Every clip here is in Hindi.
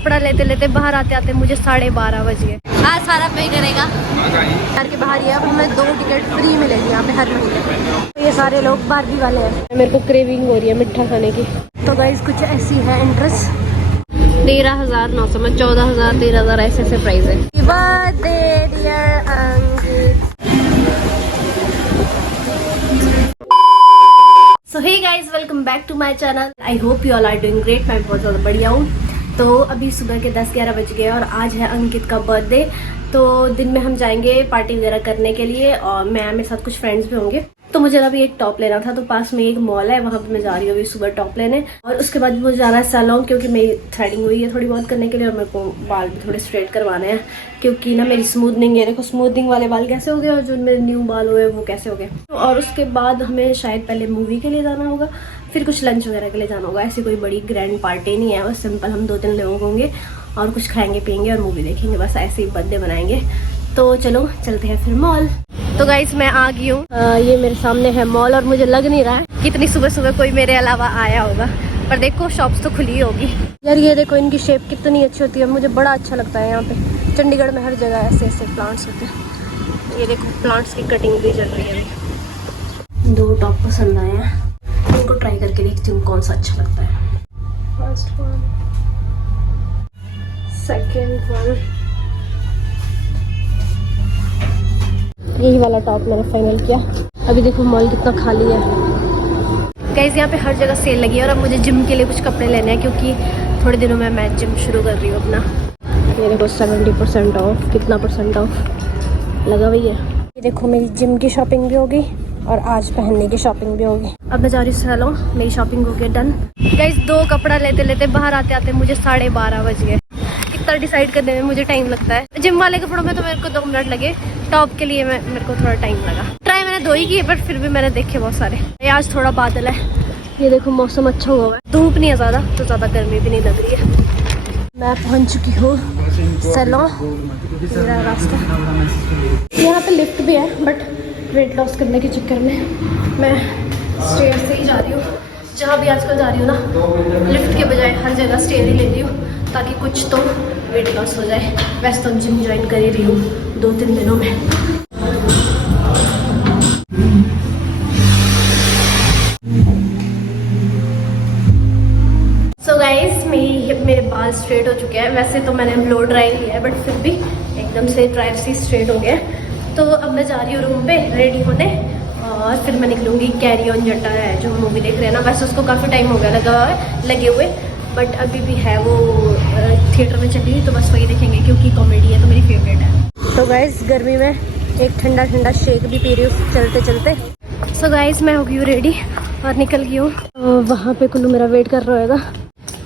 कपड़ा लेते लेते बाहर आते आते मुझे 12:30 बज गए। आज सारा पे करेगा घर के बाहर ही है। अब हमें 2 टिकट फ्री मिलेगी यहाँ पे हर महीने। तो ये सारे लोग बारबी वाले हैं। मेरे को क्रेविंग हो रही है मिठा खाने की। तो गाइस कुछ ऐसी है एंट्रेंस। 13,900 में 14,000 13,000 ऐसे प्राइस है। So hey guys, welcome back to my channel. I hope you all are doing great. मैं बहुत ज़्यादा बढ़िया हूँ। तो अभी सुबह के 10-11 बज गए और आज है अंकित का बर्थडे। तो दिन में हम जाएंगे पार्टी वगैरह करने के लिए और मेरे साथ कुछ फ्रेंड्स भी होंगे। तो मुझे अभी एक टॉप लेना था, तो पास में एक मॉल है, वहाँ पे मैं जा रही हूँ अभी सुबह टॉप लेने। और उसके बाद मुझे जाना है सैलून, क्योंकि मेरी थ्रेडिंग हुई है थोड़ी बहुत करने के लिए और मेरे को बाल भी थोड़े स्ट्रेट करवाने हैं, क्योंकि ना मेरी स्मूथनिंग है। देखो स्मूथनिंग वाले बाल कैसे हो गए और जो मेरे न्यू बाल हुए वो कैसे हो गए। और उसके बाद हमें शायद पहले मूवी के लिए जाना होगा, फिर कुछ लंच वगैरह के लिए जाना होगा। ऐसी कोई बड़ी ग्रैंड पार्टी नहीं है, बस सिंपल हम 2-3 लोग होंगे और कुछ खाएंगे पियेंगे और मूवी देखेंगे, बस ऐसे ही बर्थडे बनाएंगे। तो चलो चलते हैं फिर मॉल। तो गाइस मैं आ गई हूँ, ये मेरे सामने है मॉल और मुझे लग नहीं रहा है कि इतनी सुबह सुबह कोई मेरे अलावा आया होगा, पर देखो शॉप्स तो खुली होगी। यार ये देखो इनकी शेप कितनी अच्छी होती है, मुझे बड़ा अच्छा लगता है। यहाँ पे चंडीगढ़ में हर जगह ऐसे ऐसे प्लांट्स होते हैं। ये देखो प्लांट्स की कटिंग भी चल रही है। 2 टॉप पसंद आए हैं, इनको ट्राई करके देखती हूँ कौन सा अच्छा लगता है। फर्स्ट वन, सेकेंड वन, यही वाला टॉप मैंने फाइनल किया। अभी देखो मॉल कितना खाली है। गाइस यहाँ पे हर जगह सेल लगी है और अब मुझे जिम के लिए कुछ कपड़े लेने हैं, क्योंकि थोड़े दिनों में मैं जिम शुरू कर रही हूँ अपना। ये देखो 70% ऑफ, कितना परसेंट ऑफ लगा हुई है। ये देखो मेरी जिम की शॉपिंग भी होगी और आज पहनने की शॉपिंग भी होगी। अब मैं जा रही हूँ सैलून, मेरी शॉपिंग हो गई डन। गाइस 2 कपड़ा लेते लेते बाहर आते आते मुझे 12:30 बज गए। इतना डिसाइड करने में मुझे टाइम लगता है। जिम वाले कपड़ों में तो मेरे को 2 मिनट लगे, टॉप के लिए मेरे को थोड़ा टाइम लगा। ट्राई मैंने 2 ही की, पर फिर भी मैंने देखे बहुत सारे। आज थोड़ा बादल है, ये देखो मौसम अच्छा हुआ है, धूप नहीं है ज़्यादा, तो ज़्यादा गर्मी भी नहीं लग रही है। मैं पहुंच चुकी हूँ सैलून, मेरा रास्ता। यहाँ पे लिफ्ट भी है, बट वेट लॉस करने के चक्कर में मैं स्टेयर से ही जा रही हूँ। जहाँ भी आजकल जा रही हूँ ना, लिफ्ट के बजाय हर जगह स्टेयर ही लेती हूँ, ताकि कुछ तो वेट लॉस हो जाए। वैसे तो जिम ज्वाइन कर ही रही हूँ 2-3 दिनों में। सो गाइस मेरे बाल स्ट्रेट हो चुके हैं। वैसे तो मैंने ब्लो ड्राई लिया है, बट फिर भी एकदम से ड्राई सी स्ट्रेट हो गया। तो अब मैं जा रही हूँ रूम पे रेडी होने और फिर मैं निकलूँगी। कैरी ऑन जट्टा है जो मूवी देख रहे हैं ना, वैसे उसको काफ़ी टाइम हो गया लगे हुए, बट अभी भी है वो थिएटर में चली हुई, तो बस वही देखेंगे, क्योंकि कॉमेडी है तो मेरी फेवरेट है। तो गाइस गर्मी में एक ठंडा ठंडा शेक भी पी रही हूँ चलते चलते। सो गाइस मैं हो गई हूँ रेडी और निकल गई हूँ। वहाँ पे कुल्लू मेरा वेट कर रहा होगा,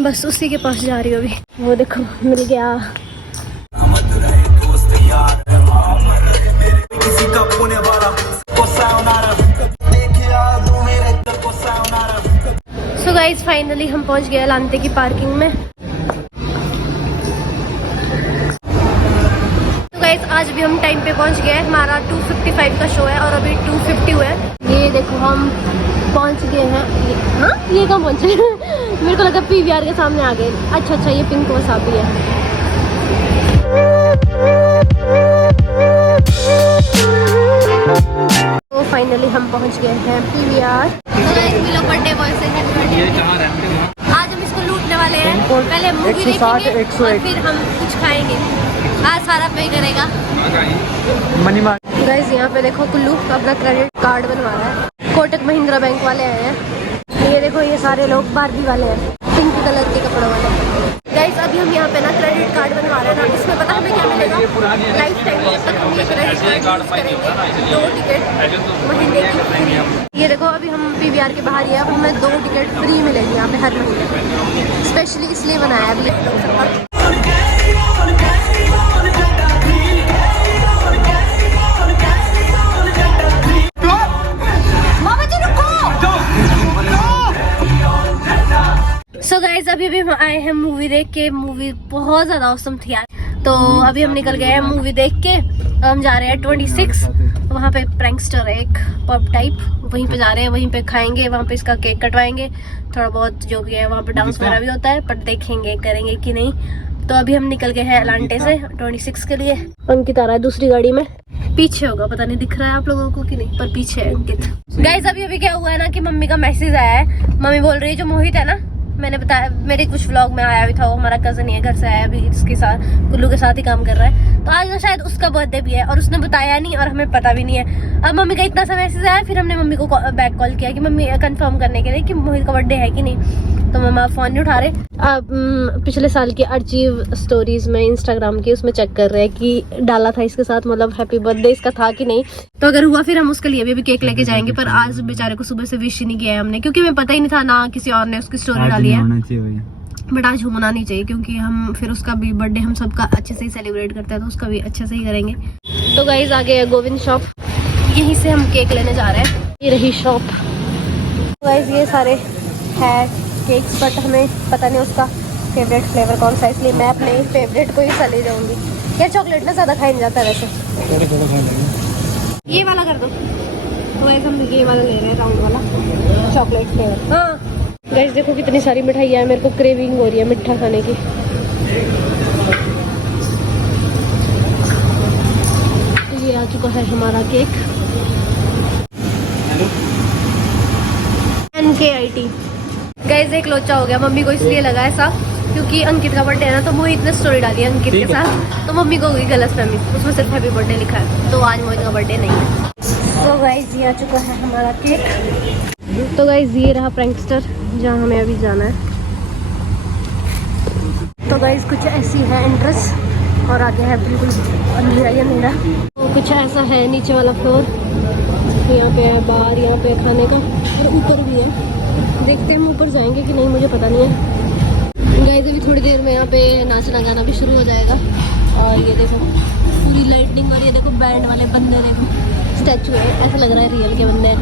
बस उसी के पास जा रही हूँ अभी। वो देखो मिल गया। सो गाइस फाइनली हम पहुंच गए लांते की पार्किंग में। तो गाइस आज भी हम टाइम पे पहुंच गए। हमारा 2:55 का शो है और अभी 2:50 हुआ है। ये देखो हम पहुंच गए हैं। हाँ ये कहाँ पहुंचे? मेरे को लगा PVR के सामने आ गए। अच्छा ये पिंक वसाबी है। तो फाइनली हम पहुंच गए हैं PVR। बर्थडे बॉय से आज हम इसको लूटने वाले हैं। पहले मूवी देखेंगे और फिर हम कुछ खाएंगे। आज सारा पे करेगा मनी मार्ट। गाइस यहाँ पे देखो कुल्लू अपना क्रेडिट कार्ड बनवा रहा है। कोटक महिंद्रा बैंक वाले आए हैं। ये देखो ये सारे लोग बारबी वाले हैं, पिंक कलर के कपड़ों वाले। गाइस अभी हम यहाँ पे ना क्रेडिट कार्ड बनवा रहे हैं ना, इसमें पता हमें क्या मिलेगा लाइफ टाइम जब तक हम ये क्रेडिट कार्ड यूज करेंगे 2 टिकट महीने की फ्री। ये देखो अभी हम PVR के बाहर ही है, अब हमें 2 टिकट फ्री मिलेगी यहाँ पे हर महीने। स्पेशली इसलिए बनाया है अभी। सो गाइस अभी हम आए हैं मूवी देख के। मूवी बहुत ज़्यादा औसम थी यार। तो अभी हम निकल गए हैं मूवी देख के। हम जा रहे हैं 26, वहाँ पे प्रैंकस्टर है एक पब टाइप, वहीं पे जा रहे हैं, वहीं पे खाएंगे, वहाँ पे इसका केक कटवाएंगे, थोड़ा बहुत जो भी है वहाँ पे डांस वगैरह भी होता है, पर देखेंगे करेंगे कि नहीं। तो अभी हम निकल गए हैं एलांटे से 26 के लिए। अंकित आ रहा है दूसरी गाड़ी में, पीछे होगा, पता नहीं दिख रहा है आप लोगों को कि नहीं, पर पीछे है अंकित। गाइस अभी क्या हुआ है ना कि मम्मी का मैसेज आया है। मम्मी बोल रही है जो मोहित है ना, मैंने बताया मेरे कुछ व्लॉग में आया भी था, वो हमारा कजन ही है, घर से आया अभी, इसके साथ गुल्लू के साथ ही काम कर रहा है। तो आज ना शायद उसका बर्थडे भी है और उसने बताया नहीं और हमें पता भी नहीं है। अब मम्मी का इतना सा मैसेज आया, फिर हमने मम्मी को बैक कॉल किया कि मम्मी कंफर्म करने के लिए कि मोहित का बर्थडे है कि नहीं। तो मम्मा फोन नहीं उठा रहे। अब पिछले साल की अर्चीव स्टोरीज में इंस्टाग्राम की उसमें चेक कर रहे हैं कि डाला था इसके साथ, मतलब हैप्पी बर्थडे इसका था कि नहीं। तो अगर हुआ फिर हम उसके लिए भी केक लेके जाएंगे। पर आज बेचारे को सुबह से विश ही नहीं किया है हमने, क्योंकि हमें पता ही नहीं था ना किसी और ने उसकी स्टोरी डाली है। बट आज होना नहीं चाहिए, क्योंकि हम फिर उसका भी बर्थडे हम सबका अच्छे से ही सेलिब्रेट करते हैं, तो उसका भी अच्छे से ही करेंगे। तो गाइज आ गए गोविंद शॉप, यहीं से हम केक लेने जा रहे हैं। ये रही शॉप। गाइज ये सारे है केक्स, बट हमें पता नहीं उसका फेवरेट फ्लेवर कौन सा है, इसलिए मैं अपने फेवरेट को ही ले जाऊंगी। क्या चॉकलेट ना ज़्यादा खाई नहीं जाता है वैसे। ये वाला कर दो। तो गाइस हम ये वाला ले रहे हैं, राउंड वाला चॉकलेट फ्लेवर। हाँ गाइस देखो कितनी सारी मिठाइयाँ हैं, मेरे को क्रेविंग हो रही है मिठा खाने की। ये आ चुका है हमारा केक, NKIT। गाइस एक लोचा हो गया, मम्मी को इसलिए लगा ऐसा क्योंकि अंकित का बर्थडे है ना, तो मोहित ने स्टोरी डाली है अंकित के साथ, तो मम्मी को हो गई गलतफहमी, उसमें सिर्फ हैप्पी बर्थडे लिखा है, तो आज मोहित का बर्थडे नहीं है। तो गाइस ये आ चुका है हमारा केक। तो गाइस ये रहा प्रैंकस्टर जहाँ हमें अभी जाना है। तो गाइस कुछ ऐसी है एंट्रेंस और आगे है बिल्कुल अंधेरा ही अंधेरा। तो कुछ ऐसा है नीचे वाला फ्लोर, यहाँ पे है बार, यहाँ पे खाने का, और ऊपर भी है। देखते हैं हम ऊपर जाएंगे कि नहीं, मुझे पता नहीं है। गाइस अभी थोड़ी देर में यहाँ पे नाचना गाना भी शुरू हो जाएगा। और ये देखो पूरी लाइटनिंग, और ये देखो बैंड वाले बंदे, देखो स्टैचू है, ऐसा लग रहा है रियल के बंदे हैं।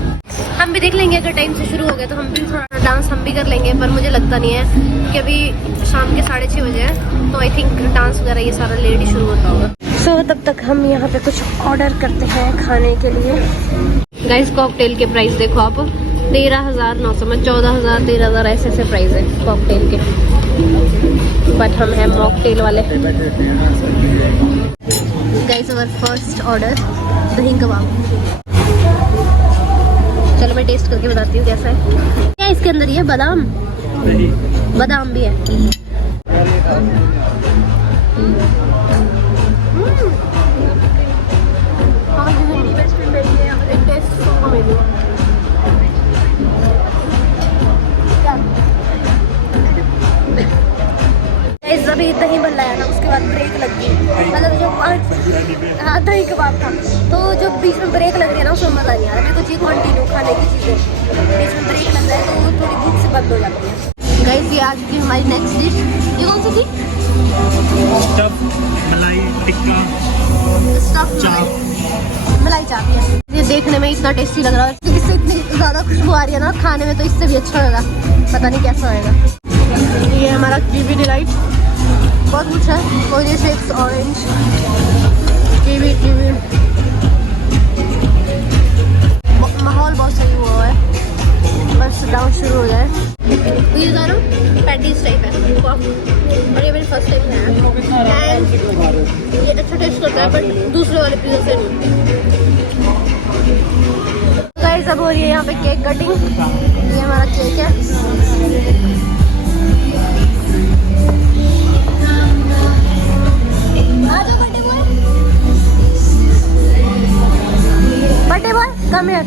हम भी देख लेंगे, अगर टाइम से शुरू हो गया तो हम भी थोड़ा डांस हम भी कर लेंगे, पर मुझे लगता नहीं है कि अभी शाम के 6:30 बजे है, तो आई थिंक डांस वगैरह ये सारा लेट ही शुरू होता होगा। सो तब तक हम यहाँ पे कुछ ऑर्डर करते हैं खाने के लिए। गाइस कॉकटेल के प्राइस देखो आप, 13,900 में 14,000 13,000 ऐसे प्राइस है कॉकटेल के, बट हम हैं मॉकटेल वाले। गाइस अवर फर्स्ट ऑर्डर दही कबाब। चलो मैं टेस्ट करके बताती हूँ कैसा है। क्या इसके अंदर ये बादाम, बादाम भी है। अभी दही बन रहा है ना, उसके बाद ब्रेक लग गई, मतलब जो 5 हाँ दही कबाब था, तो जो बीच में ब्रेक लग रही है ना उसमें मज़ा नहीं आ रहा। मेरे को चाहिए कंटिन्यू खाने की चीज़ें, बीच में ब्रेक लग रहा है तो वो थोड़ी भूख से बंद हो जाती है। गाइस ये आ चुकी है हमारी नेक्स्ट डिश। ये कौन सी थी? स्टफ मलाई टिक्का, स्टफ मलाई चाप है। ये देखने में इतना टेस्टी लग रहा है, इससे इतनी ज़्यादा खुशबू आ रही है ना, खाने में तो इससे भी अच्छा होगा, पता नहीं कैसा होएगा। ये हमारा कीवी डिलाइट, बहुत कुछ है, कोई शेक्स, ऑरेंज, कीवी, माहौल बहुत सही हुआ है, बस डाउन शुरू हो जाए। तो ये सारा पैटीज टाइप है और ये मेरी फर्स्ट टाइम है, ये अच्छा टेस्ट करता है बट दूसरे वाले पिज़्ज़ा से नहीं। गाइस अब हो रही है यहाँ पे केक कटिंग, ये हमारा केक है। Birthday boy come here.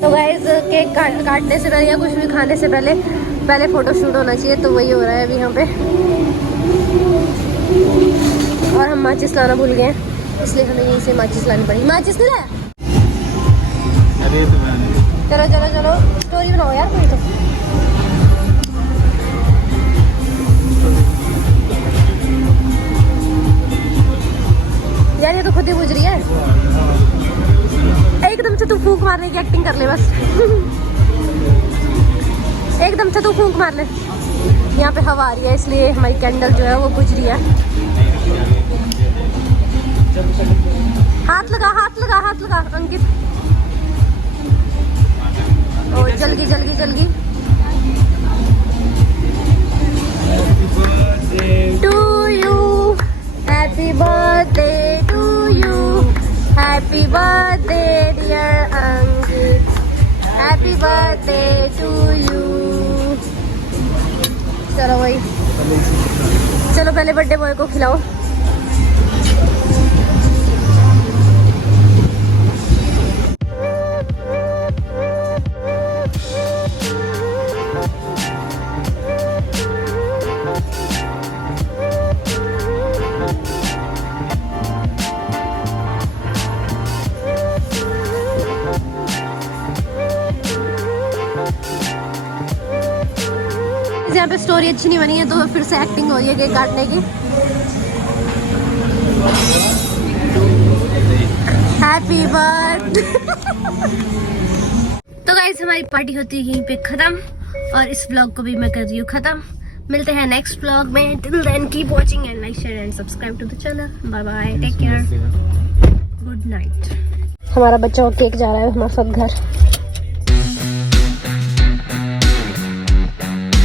तो गाइस केक काटने से पहले या कुछ भी खाने से पहले फोटो शूट होना चाहिए, तो वही हो रहा है अभी यहाँ पे। और हम माचिस लाना भूल गए, इसलिए हमें यहीं से माचिस लानी पड़ी। माचिस नहीं लाया? चलो चलो चलो स्टोरी बनाओ यार कोई तो। यार ये तो खुद ही बुझ रही है, एकदम से तू फूंक मारने की एक्टिंग कर ले बस। एकदम से तू फूंक मार ले। यहाँ पे हवा आ रही है इसलिए हमारी कैंडल जो है वो बुझ रही है। हाथ लगा हाथ लगा हाथ लगा अंकित। ओ जल्दी जल्दी जल्दी। To you happy birthday dear Ankit, happy birthday to you. चलो भाई, चलो पहले बर्थडे बॉय को खिलाओ। यहाँ पे स्टोरी अच्छी नहीं बनी है तो फिर से एक्टिंग हो रही है केक काटने की। Happy birthday. तो गाइस हमारी पार्टी होती है यहीं पे खत्म और इस व्लॉग को भी मैं कर रही हूँ खत्म। मिलते हैं नेक्स्ट व्लॉग में। Till then keep watching and like share and subscribe to the channel. Bye bye, take care, good night. हमारा बच्चा और केक जा रहा है हमारे साथ घर।